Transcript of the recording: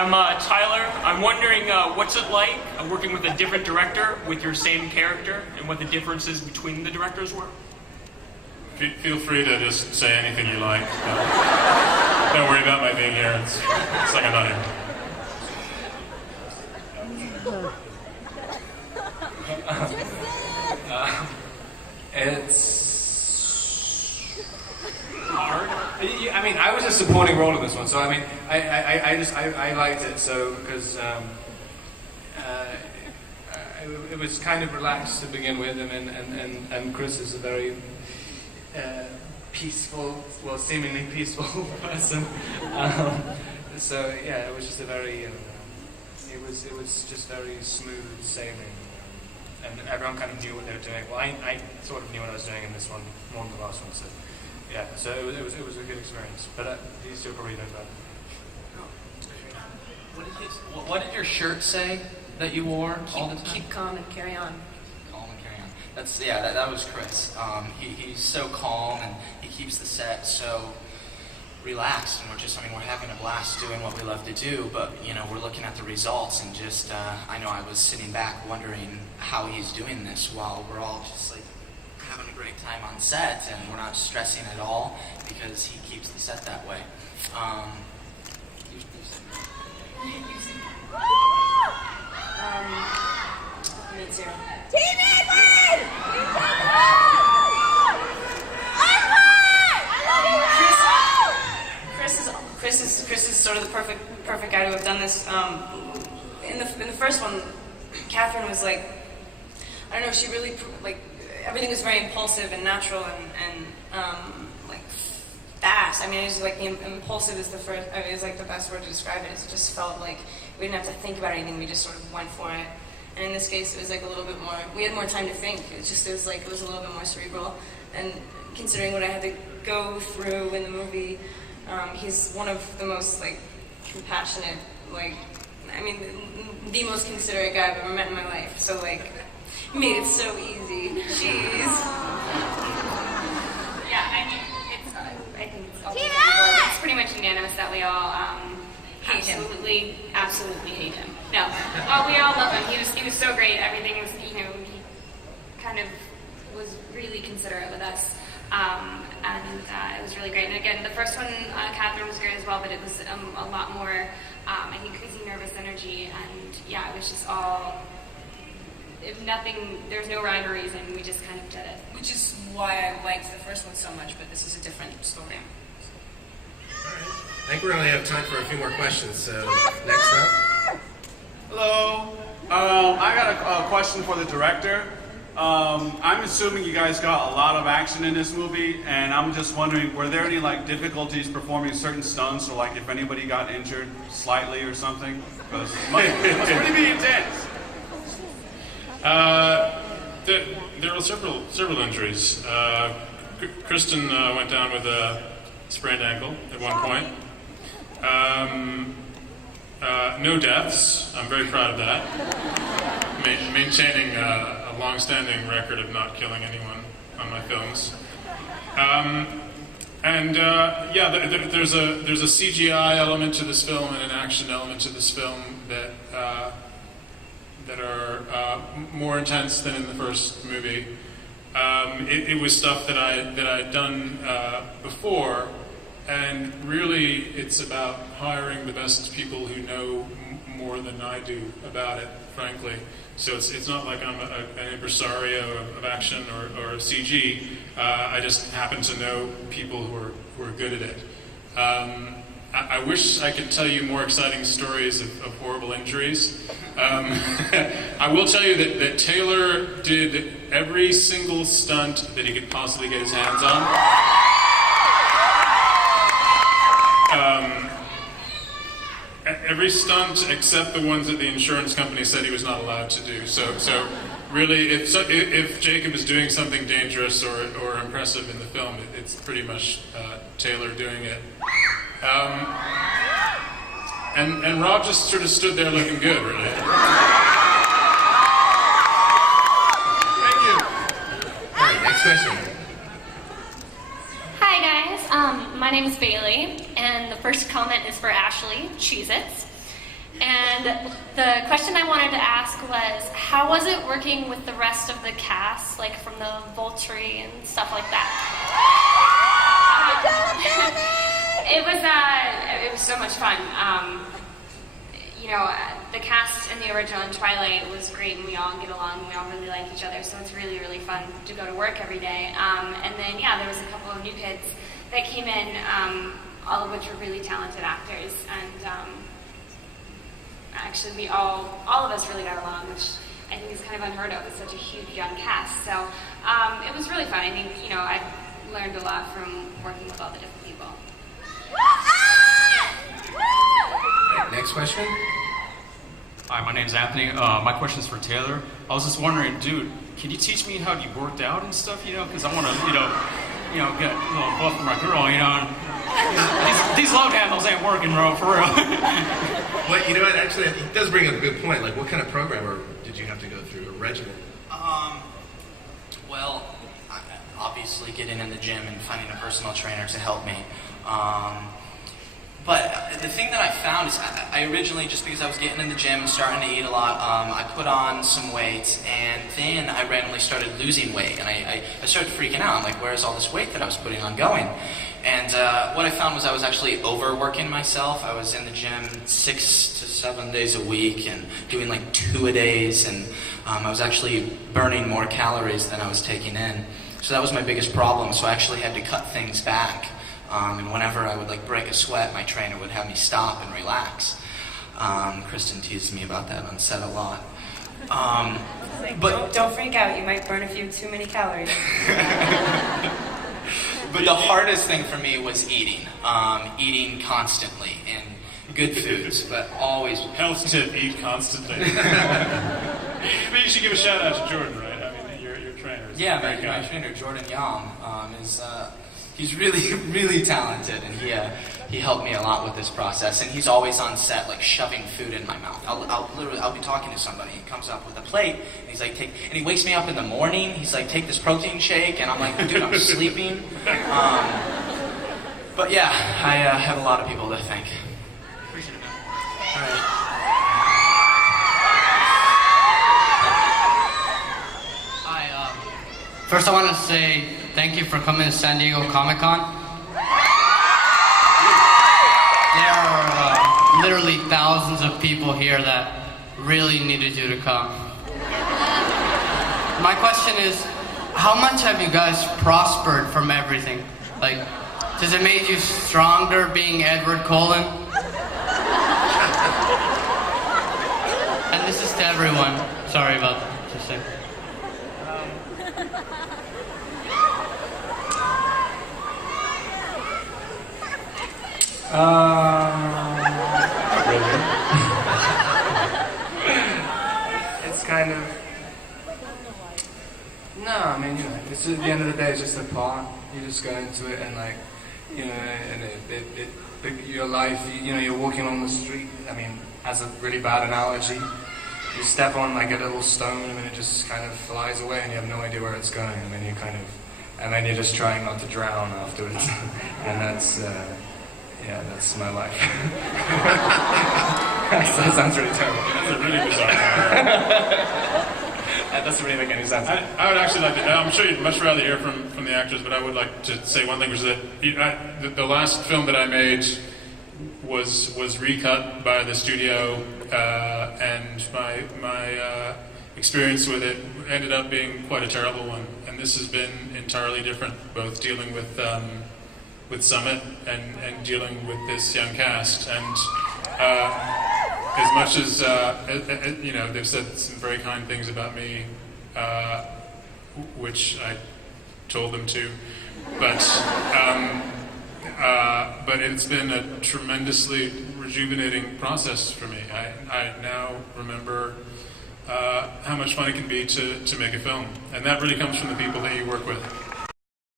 I'm Tyler. I'm wondering what's it like working with a different director with your same character, and what the differences between the directors were? Feel free to just say anything you like. Don't worry about my being here. It's like I'm not here. It's hard. I mean, I was a supporting role in this one, so I mean, I liked it so because it was kind of relaxed to begin with, and Chris is a very peaceful, well, seemingly peaceful person. So yeah, it was just a very, it was just very smooth sailing, and everyone kind of knew what they were doing. Well, I sort of knew what I was doing in this one more than the last one, so yeah. So it was a good experience. But these two probably know better. What did your shirt say that you wore all the time? Keep calm and carry on. Calm and carry on. That's that was Chris. He's so calm and he keeps the set so relaxed, and we're having a blast doing what we love to do. But we're looking at the results, and just I know I was sitting back wondering how he's doing this while we're all just like having a great time on set, and we're not stressing at all because he keeps the set that way. Me too. Team Edward! Chris is sort of the perfect guy to have done this. In the first one, Catherine was like, I don't know, she really everything was very impulsive and natural and like fast. I mean, it was like impulsive is the first. I mean, it was like the best word to describe it. It just felt like we didn't have to think about anything. We just sort of went for it. And in this case, it was like a little bit more. We had more time to think. It was a little bit more cerebral. And considering what I had to go through in the movie, he's one of the most compassionate, the most considerate guy I've ever met in my life. So made it so easy. Jeez. Yeah, I mean, I think it's pretty much unanimous that we all absolutely hate him. No, we all love him. He was so great. Everything was, he kind of was really considerate with us, and it was really great. And again, the first one, Catherine was great as well, but it was a lot more, I think, crazy nervous energy, and yeah, it was just all. If nothing, there's no rhyme or reason. We just kind of did it. Which is why I liked the first one so much, but this is a different story. I think we only have time for a few more questions, so next up. Hello. I got a question for the director. I'm assuming you guys got a lot of action in this movie, and I'm just wondering, were there any difficulties performing certain stunts, or if anybody got injured slightly or something? Because it must really be intense. There were several injuries. Kristen went down with a sprained ankle at one point. No deaths. I'm very proud of that. Maintaining a long-standing record of not killing anyone on my films. There's a CGI element to this film and an action element to this film that are more intense than in the first movie. It was stuff that I'd done before, and really it's about hiring the best people who know more than I do about it, frankly. So it's not like I'm an impresario of action or CG. I just happen to know people who are good at it. I wish I could tell you more exciting stories of horrible injuries. I will tell you that Taylor did every single stunt that he could possibly get his hands on. Every stunt except the ones that the insurance company said he was not allowed to do. So really, if Jacob is doing something dangerous or impressive in the film, it's pretty much Taylor doing it. And Rob just sort of stood there looking good, really. Thank you. All right, next question. Hi guys, my name is Bailey, and the first comment is for Ashley, Cheez-Its. And the question I wanted to ask was, how was it working with the rest of the cast, like from the Volturi and stuff like that? It was so much fun. The cast in the original in Twilight was great, and we all get along, and we all really like each other, so it's really, really fun to go to work every day. And then, there was a couple of new kids that came in, all of which were really talented actors, and actually we all of us really got along, which I think is kind of unheard of with such a huge young cast. So it was really fun. I think, I learned a lot from working with all the different people. Next question. Hi, my name's Anthony. My question's for Taylor. I was just wondering, dude, can you teach me how you worked out and stuff, because I want to, get a little buff for my girl, and, these love handles ain't working, bro, for real. Well, you know what, actually, it does bring up a good point. Like, what kind of program did you have to go through, a regimen? Well, obviously getting in the gym and finding a personal trainer to help me. But the thing that I found is I originally, just because I was getting in the gym and starting to eat a lot, I put on some weight, and then I randomly started losing weight, and I started freaking out. I'm like, where's all this weight that I was putting on going? And what I found was I was actually overworking myself. I was in the gym 6 to 7 days a week and doing like 2-a-days, and I was actually burning more calories than I was taking in. So that was my biggest problem, so I actually had to cut things back. And whenever I would break a sweat, my trainer would have me stop and relax. Kristen teased me about that on set a lot. But don't freak out, you might burn a few too many calories. But the hardest thing for me was eating. Eating constantly and good foods, but always. Health tip, eat constantly. But you should give a shout out to Jordan, right? I mean, your trainer. Yeah, my trainer, Jordan Yam, he's really, really talented, and he helped me a lot with this process. And he's always on set, shoving food in my mouth. I'll be talking to somebody. He comes up with a plate, and he's like, and he wakes me up in the morning. He's like, take this protein shake, and I'm like, dude, I'm sleeping. But yeah, I have a lot of people to thank. Appreciate it, man. All right. First, I want to say thank you for coming to San Diego Comic-Con. There are literally thousands of people here that really needed you to come. My question is, how much have you guys prospered from everything? Does it make you stronger being Edward Cullen? And this is to everyone. Sorry about that. Just saying. It's kind of... No, I mean, it's just, at the end of the day, it's just a part. You just go into it and and your life, you're walking on the street, I mean, as a really bad analogy, you step on a little stone, and it just kind of flies away, and you have no idea where it's going, and then you're just trying not to drown afterwards. And that's my life. That sounds really terrible. That's a really bizarre. That doesn't really make any sense. I would actually like to, I'm sure you'd much rather hear from the actors, but I would like to say one thing, which is that the last film that I made was recut by the studio, and my experience with it ended up being quite a terrible one. And this has been entirely different, both dealing with Summit and dealing with this young cast. And as much as they've said some very kind things about me, which I told them to, but it's been a tremendously rejuvenating process for me. I now remember how much fun it can be to make a film, and that really comes from the people that you work with.